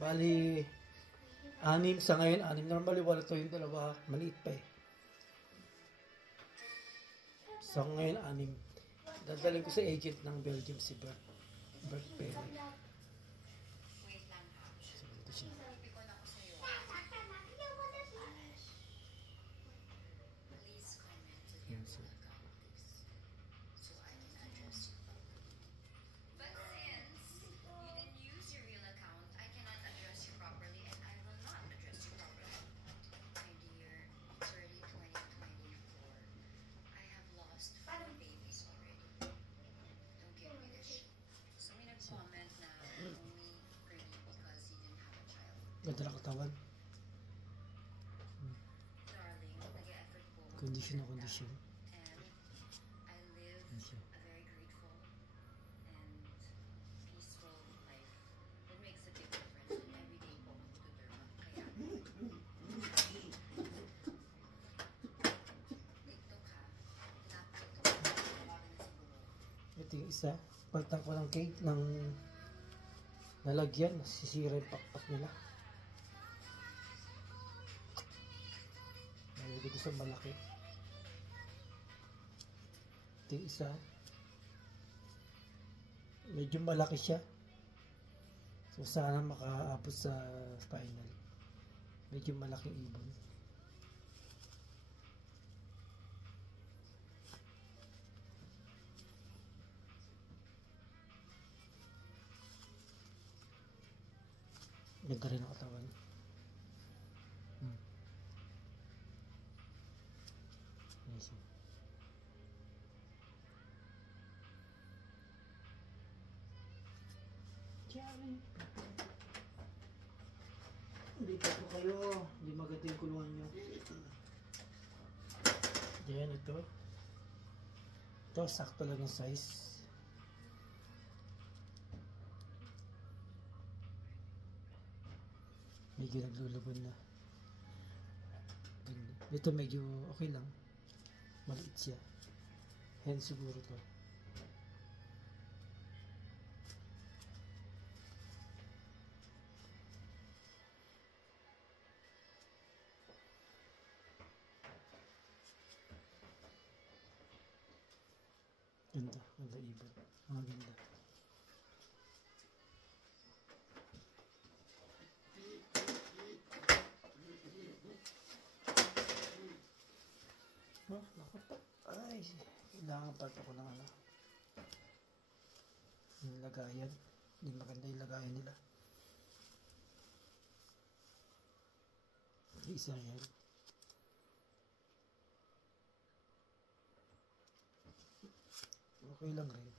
Bali, 6 sa ngayon, 6. Normally, wala to yung dalawa. Maliit pa eh. Sa ngayon, 6. Dadalhin ko sa agent ng Belgium si Bert Perry. So, ito siya. Yan siya. Ganda ng katawan. Kondisyon na kondisyon. Yan siya. Ito yung isa. Pagtang ko ng cake ng lalagyan, sisira yung pakpak nila. Dito sa malaki. Ito yung isa. Medyo malaki siya. So sana makaabot sa final. Medyo malaking ibon. Ganda rin ang katawan. Yes. Charlie. Lipat po kayo. Hindi maganda yung kulungan nyo. Yan ito. Ito sakto lang yung size. Medyo naglulubon na. Ito medyo okay lang. Maliit siya. Hen siguro to. Ganda. Ganda ibon. Mga ganda. Oh, naku pa. Ay, kailangan pa ako ng ano. Yung lagayan. Hindi maganda yung lagayan nila. Isa yan. Okay lang rin.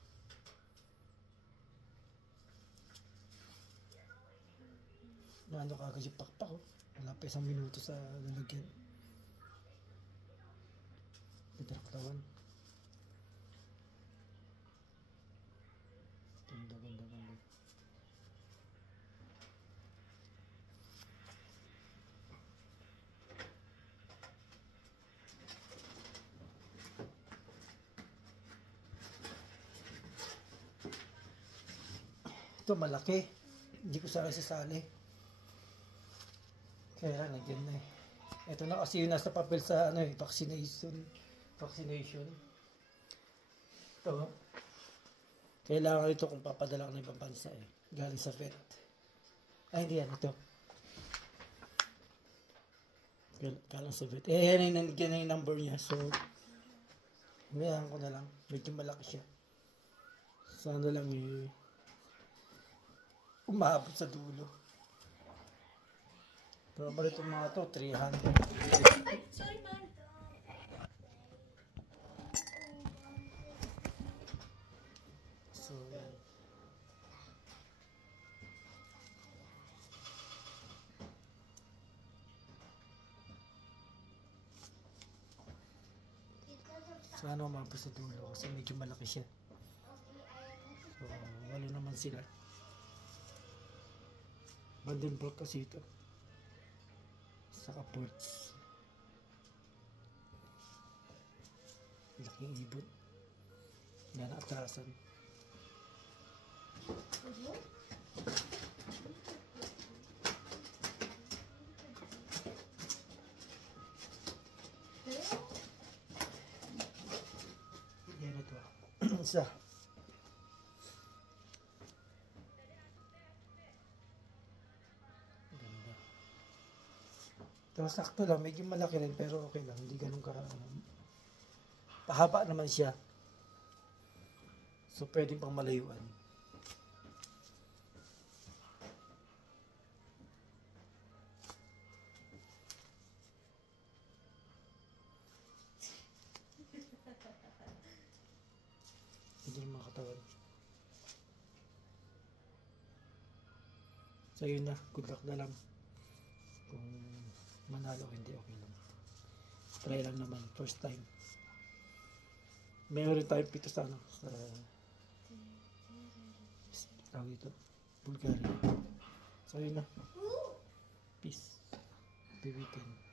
Naano ka agad yung pakpak oh. Wala pa 1 minuto sa lalagyan. Ganda ng katawan. Ganda, ganda, ganda. Ito malaki. Hindi ko sana sasali. Kaya nagyan na eh. Ito na kasi yung nasa papel sa ano eh, vaccination. Ito. Kailangan ito kung papadala ko ng ibang bansa eh. Galing sa vet. Ay hindi yan. Ito. Galing sa vet. Eh yan yung number niya. So, ngayon ko na lang. Medyo malaki siya. Sana lang eh. Umabot sa dulo. Pero ba itong mga to, 300. Sorry man. So, yan. Sana umabot sa dulo kasi medyo malaki siya. So, wala naman sila. Vandenberg kasi ito. Saka ports. Laking ibon. Yan, atrasan. Isa. Ganda. Tapos sakto lang, medyo malaki rin pero okay lang, hindi ganun ka pahaba naman siya. So pwedeng pang malayuan. Hindi yung mga katawan. So yun na, good luck na lang. Kung manalo o hindi, okay lang. Try lang naman, first time. Meron tayong pito sa ano, sa tawag dito, Bulgaria. So yun na. Peace. Happy weekend.